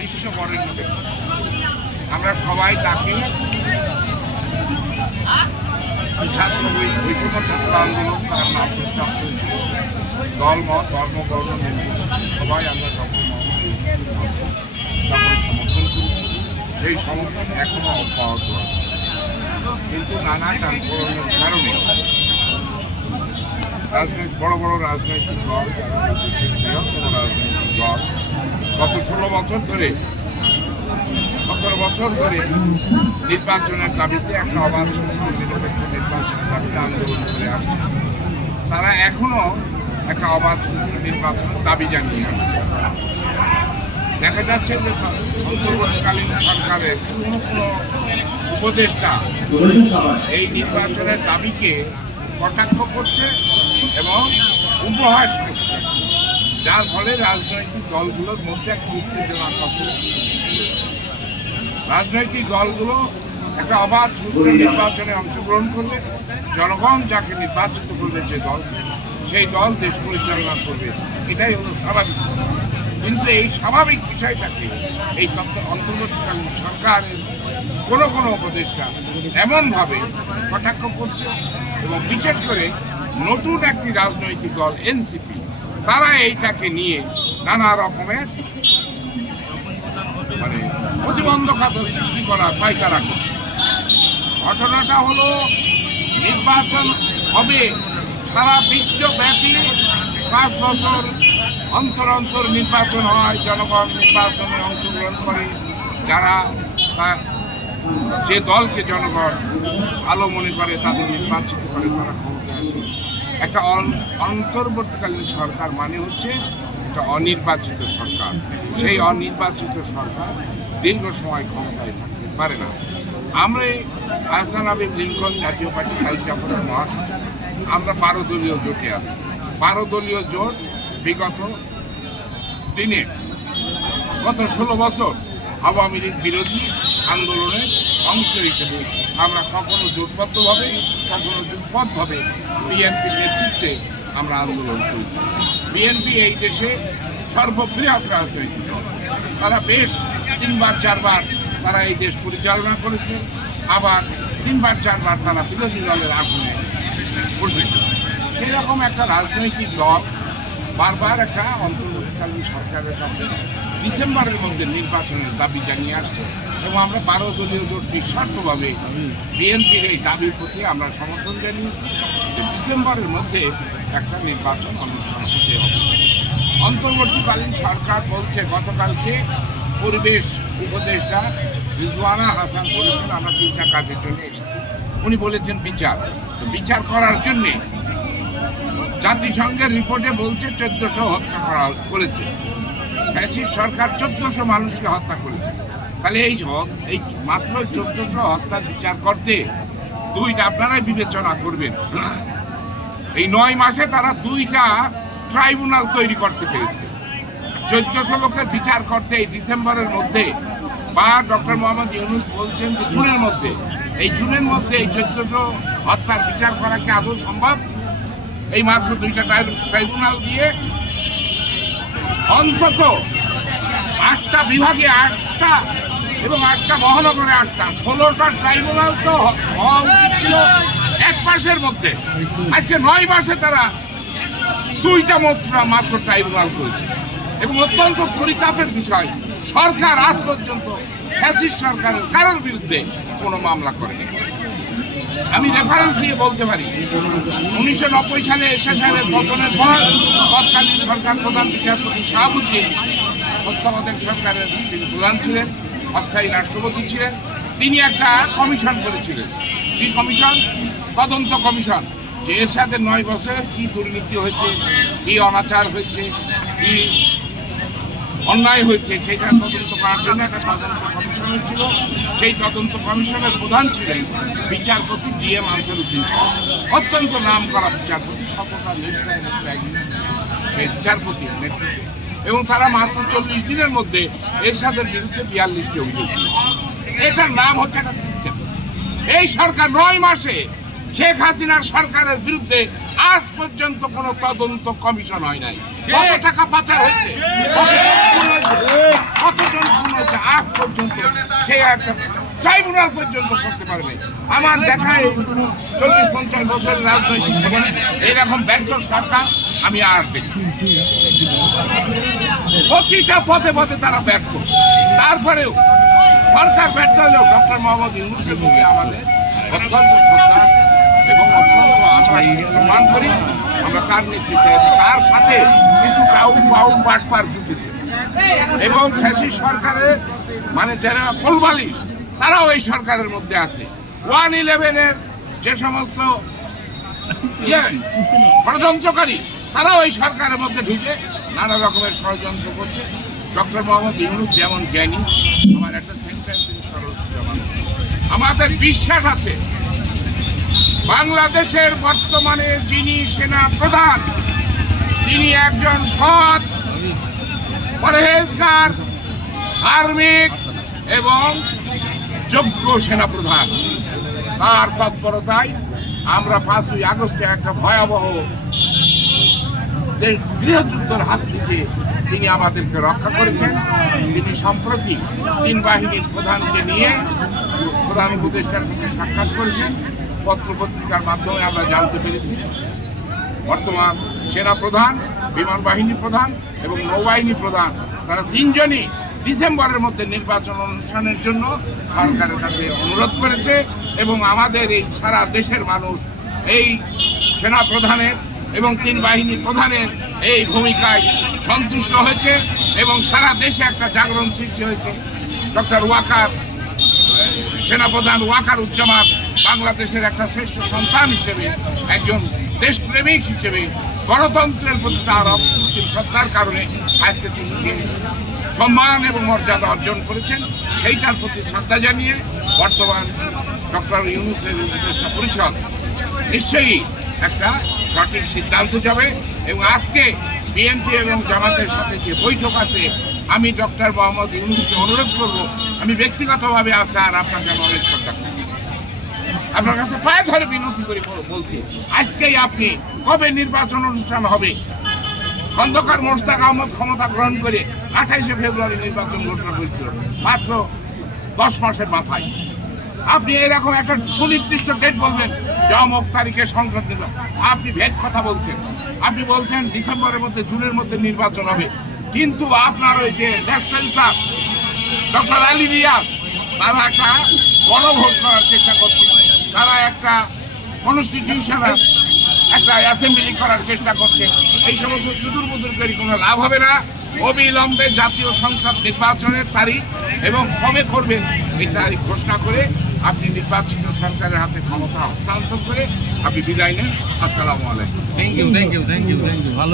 বিশ্ববরেণ্য ব্যক্তি। আমরা সবাই তাকে ছাত্র বৈষম্য ছাত্র আন্দোলন তার নাম প্রস্তাব করেছিল। দলমত ধর্মবর্ণ নির্বিশেষে সবাই আমরা ডক্টর মোহাম্মদ ইউনূসের নামকে তখন সমর্থন করি। সেই সমর্থন এখনও অব্যাহত আছে, কিন্তু নানা টানপোড়েনের কারণে বড় বড় রাজনৈতিক দল, যারা দেশের বৃহত্তম রাজনৈতিক দল, গত 17 বছর ধরে নির্বাচনের দাবিতে একটা অবাধ সুষ্ঠু নিরপেক্ষ নির্বাচনের দাবিতে আন্দোলন করে আসছে। তারা এখনো একটা অবাধ সুষ্ঠু নির্বাচনের দাবি জানিয়ে আসছে। দেখা যাচ্ছে যে অন্তর্বর্তীকালীন সরকারের কোনো উপদেষ্টা এই নির্বাচনের দাবিকে কটাক্ষ করছে এবং উপহাস করছে, যার ফলে রাজনৈতিক দলগুলোর মধ্যে একটা উত্তেজনার কথা। রাজনৈতিক দলগুলো একটা অবাধ সুষ্ঠু নির্বাচনে অংশগ্রহণ করবে, জনগণ যাকে নির্বাচিত করবে যে দল, সেই দল দেশ পরিচালনা করবে, এটাই হলো স্বাভাবিক। কিন্তু এই স্বাভাবিক বিষয়টাকে এই অন্তর্বর্তীকালীন সরকারের কোনো উপদেষ্টা এমনভাবে কটাক্ষ করছে এবং বিশেষ করে নতুন একটি রাজনৈতিক দল এনসিপি, তারা এইটাকে নিয়ে নানা রকমের প্রতিবন্ধকতা সৃষ্টি করার পায়তারা করছে। ঘটনাটা হলো, নির্বাচন হবে সারা বিশ্বব্যাপী 5 বছর অন্তর অন্তর নির্বাচন হয়, জনগণ নির্বাচনে অংশগ্রহণ করে। যারা যে দলকে জনগণ ভালো মনে করে তাদের নির্বাচিত করে, তারা ক্ষমতায় আসে। একটা অন্তর্বর্তীকালীন সরকার মানে হচ্ছে একটা অনির্বাচিত সরকার। সেই অনির্বাচিত সরকার দীর্ঘ সময় ক্ষমতায় থাকতে পারে না। আমরা আহসান হাবীব লিঙ্কন জাতীয় পার্টি খালিদ জাফরের মহাসচিব, আমরা 12 দলীয় জোটে আছি। 12 দলীয় জোট বিগত দিনে গত 16 বছর আওয়ামী লীগ বিরোধী আন্দোলনের অংশ হিসেবে আমরা কখনো জোটবদ্ধভাবে কখনো যুগপথভাবে বিএনপির নেতৃত্বে আমরা আন্দোলন করেছি। বিএনপি এই দেশে সর্ববৃহৎ রাজনৈতিক দল। তারা বেশ 3-4বার তারা এই দেশ পরিচালনা করেছে, আবার 3-4বার তারা বিরোধী দলের আসনে বসেছে। সেরকম একটা রাজনৈতিক দল বারবার একটা অন্তর্বর্তীকালীন সরকারের কাছে ডিসেম্বরের মধ্যে নির্বাচনের দাবি জানিয়ে আসছে এবং আমরা 12 দলীয় জোট নিঃস্বার্থভাবে বিএনপির এই দাবির প্রতি আমরা সমর্থন জানিয়েছি যে ডিসেম্বরের মধ্যে একটা নির্বাচন অনুষ্ঠান হতে হবে। অন্তর্বর্তীকালীন সরকার বলছে, গতকালকে পরিবেশ উপদেষ্টা রিজওয়ানা হাসান বলেছেন আমরা 3টা কাজের জন্য এসেছি। উনি বলেছেন বিচার করার জন্যে জাতিসংঘের রিপোর্টে বলছে 1400 হত্যা করেছে। ফ্যাসিস্ট সরকার 1400 মানুষকে হত্যা করেছে। তাহলে এই মাত্র 1400 হত্যার বিচার করতে আপনারাই বিবেচনা করবেন, এই 9 মাসে তারা 2টা ট্রাইব্যুনাল তৈরি করতে পেরেছে। 1400 লোকের বিচার করতে এই ডিসেম্বরের মধ্যে, বা ডক্টর মোহাম্মদ ইউনূস বলছেন যে জুনের মধ্যে এই 1400 হত্যার বিচার করা কি আদৌ সম্ভব? এই মাত্র 2টা ট্রাইব্যুনাল দিয়ে অন্তত 8টা বিভাগে 8টা এবং 8টা মহানগরে 8টা, 16টা ট্রাইব্যুনাল তো হওয়া উচিত ছিল 1 মাসের মধ্যে। আজকে 9 মাসে তারা 2টা মাত্র ট্রাইব্যুনাল করেছে। এবং অত্যন্ত পরিতাপের বিষয়, সরকার আজ পর্যন্ত ফ্যাসিস্ট সরকারের কারোর বিরুদ্ধে কোনো মামলা করেনি। আমি রেফারেন্স দিয়ে বলতে পারি, 1990 সালে এরশাদ সাহেবের পতনের পর তৎকালীন সরকার প্রধান বিচারপতি শাহাবুদ্দিন তত্ত্বাবধায়ক সরকারের তিনি প্রধান ছিলেন, অস্থায়ী রাষ্ট্রপতি ছিলেন। তিনি একটা কমিশন করেছিলেন। কি কমিশন? তদন্ত কমিশন, যে এরশাদের 9 বছরে কি দুর্নীতি হয়েছে, কি অনাচার হয়েছে, কি অন্যায় হয়েছে, সেইটা তদন্ত করার জন্য একটা তদন্ত কমিশন হয়েছিল। সেই তদন্ত কমিশনের প্রধান ছিলেন বিচারপতি DM আনসারউদ্দিন সাহেব, অত্যন্ত নাম করা বিচারপতি, সততা নিষ্ঠায় সেই বিচারপতির নেতৃত্বে। এবং তারা মাত্র 40 দিনের মধ্যে এরশাদের বিরুদ্ধে 42টি অভিযোগ দিয়েছে। এটার নাম হচ্ছে একটা সিস্টেম। এই সরকার 9 মাসে শেখ হাসিনার সরকারের বিরুদ্ধে আজ পর্যন্ত কোনো তদন্ত কমিশন হয় নাই। কত টাকা পাচার হয়েছে, কতজন খুন একটা ট্রাইব্যুনাল পর্যন্ত করতে পারবে। আমার দেখা এই 40-50 বছরের রাজনৈতিক জীবনে এইরকম ব্যর্থ সরকার আমি আর দেখি। প্রতিটা পথে পথে তারা ব্যর্থ। তারপরেও সরকার ব্যর্থ হলেও ডক্টর মোহাম্মদ ইউনূসের প্রতি আমাদের অত্যন্ত শ্রদ্ধা আছে এবং অত্যন্ত আমরা সম্মান করি। আমরা তার নেতৃত্বে, তার সাথে কিছু কাউ বাটপার জুটেছে এবং ফ্যাসিস্ট সরকারের মানে যারা কোলবালিশ তারাও এই সরকারের মধ্যে আছে। 111-এর যে সমস্ত ষড়যন্ত্রকারী তারাও এই সরকারের মধ্যে ঢুকে নানা রকমের ষড়যন্ত্র করছে। ডক্টর মোহাম্মদ ইউনূস যেমন জ্ঞানী, আমার একটা সেন্টেন্স তিনি সরল সোজা মানুষ। আমাদের বিশ্বাস আছে বাংলাদেশের বর্তমানে যিনি সেনা প্রধান তিনি একজন সৎ, পরহেজগার, ধার্মিক এবং যোগ্য সেনাপ্রধান। তার তৎপরতায় আমরা 5ই আগস্টে একটা ভয়াবহ গৃহযুদ্ধের হাত থেকে তিনি আমাদেরকে রক্ষা করেছেন। তিনি সম্প্রতি 3 বাহিনীর প্রধানকে নিয়ে প্রধান উপদেষ্টার সাথে সাক্ষাৎ করেছেন। পত্রপত্রিকার মাধ্যমে আমরা জানতে পেরেছি বর্তমান সেনা প্রধান, বিমান বাহিনী প্রধান এবং নৌবাহিনী প্রধান তারা 3 জনই ডিসেম্বরের মধ্যে নির্বাচন অনুষ্ঠানের জন্য সরকারের কাছে অনুরোধ করেছে এবং আমাদের এই সারা দেশের মানুষ এই সেনা প্রধানের এবং 3 বাহিনী প্রধানের এই ভূমিকায় সন্তুষ্ট হয়েছে এবং সারা দেশে একটা জাগরণ সৃষ্টি হয়েছে। ডক্টর ওয়াকার, সেনাপ্রধান ওয়াকারুজ্জামান বাংলাদেশের একটা শ্রেষ্ঠ সন্তান হিসেবে, একজন দেশপ্রেমিক হিসেবে, গণতন্ত্রের প্রতি তার অপ্রতিম শ্রদ্ধার কারণে আজকে তিনি যে সম্মান এবং মর্যাদা অর্জন করেছেন সেইটার প্রতি শ্রদ্ধা জানিয়ে বর্তমান ডক্টর ইউনূসের উপদেষ্টা পরিষদ নিশ্চয়ই একটা সঠিক সিদ্ধান্ত যাবে এবং আজকে বিএনপি এবং জামাতের সাথে যে বৈঠক আছে আমি ডক্টর মোহাম্মদ ইউনূসকে অনুরোধ করব, আমি ব্যক্তিগতভাবে আছে আর আপনাকে আমি অনেক শ্রদ্ধা করি, আপনার কাছে পায়ে ধরে বিনতি করে বলছি আজকেই আপনি কবে নির্বাচন অনুষ্ঠান হবে? খন্দকার মোশতাক আহমদ ক্ষমতা গ্রহণ করে 28শে ফেব্রুয়ারি নির্বাচন ঘোষণা করেছিল, মাত্র 10 মাসের মাথায়। আপনি এরকম একটা সুনির্দিষ্ট ডেট বলবেন যে অমুক তারিখে সংক্রান্ত, আপনি ভেদ কথা বলছেন। আপনি বলছেন ডিসেম্বরের মধ্যে, জুনের মধ্যে নির্বাচন হবে, কিন্তু আপনার ওই যে লেফটেন্যান্ট ডক্টর আলী রিয়াজ তারা একটা গণভোট করার চেষ্টা করছে, তারা একটা কনস্টিটিউশনাল একটা অ্যাসেম্বলি করার চেষ্টা করছে। এই সমস্ত চুদুরবুদুর করে কোনো লাভ হবে না। অবিলম্বে জাতীয় সংসদ নির্বাচনের তারিখ এবং কবে করবেন এই তারিখ ঘোষণা করে আপনি নির্বাচিত সরকারের হাতে ক্ষমতা হস্তান্তর করে আপনি বিদায় নেন। আসসালামু আলাইকুম। থ্যাংক ইউ ভালো।